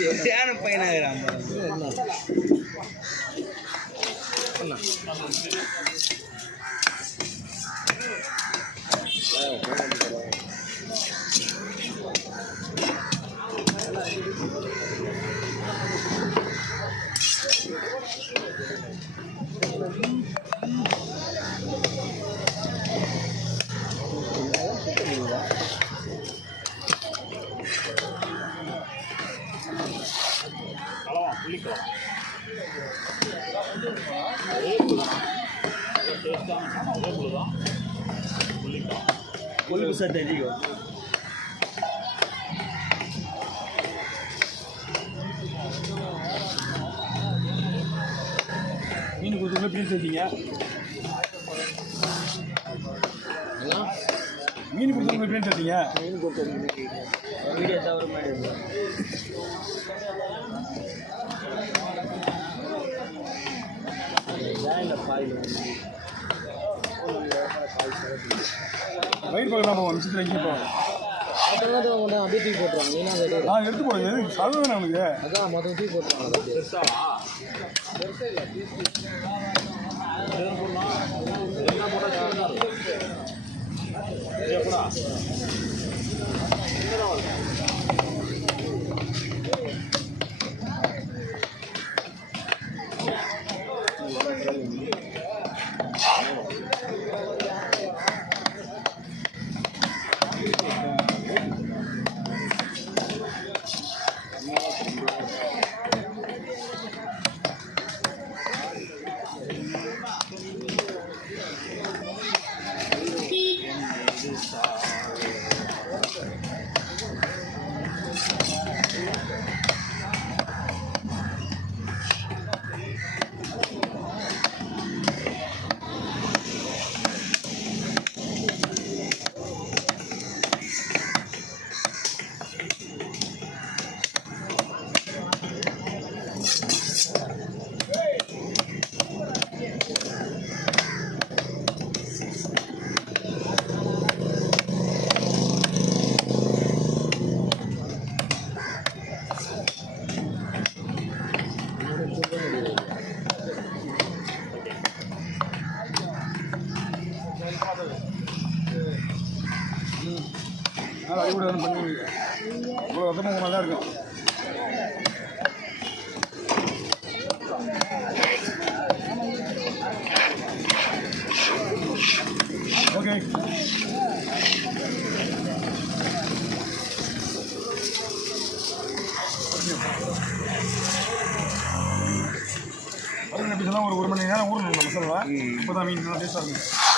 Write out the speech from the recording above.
சரியான பையனாகிறான். கொழுப்பு சட்டை அதிகம். மீன் கொடுத்து பீஸ் வச்சிங்க. மீன் கொடுத்து பீஸ் வச்சிங்க. மீன் கொடுத்து வீடியோ தவிர மாதிரி வயிறு பார்க்கலாம் நிமிஷத்தில் எங்கே போவோம். அப்படியே தூக்கி போட்டுருவாங்க. நான் எடுத்து போடுங்க சாதம் அவனுக்கு அதான் மொத்தம் தூக்கி போட்டுருவாங்க. அடிப்படை பண்ணி இவ்வளோ ரத்தமாக நல்லா இருக்கும். ஓகே எப்படி சொன்னால் ஒரு மணி நேரம் ஊறணும் மசாலா. இப்போ தான் மீன் நல்லா டேஸ்ட்டாக இருக்கும்.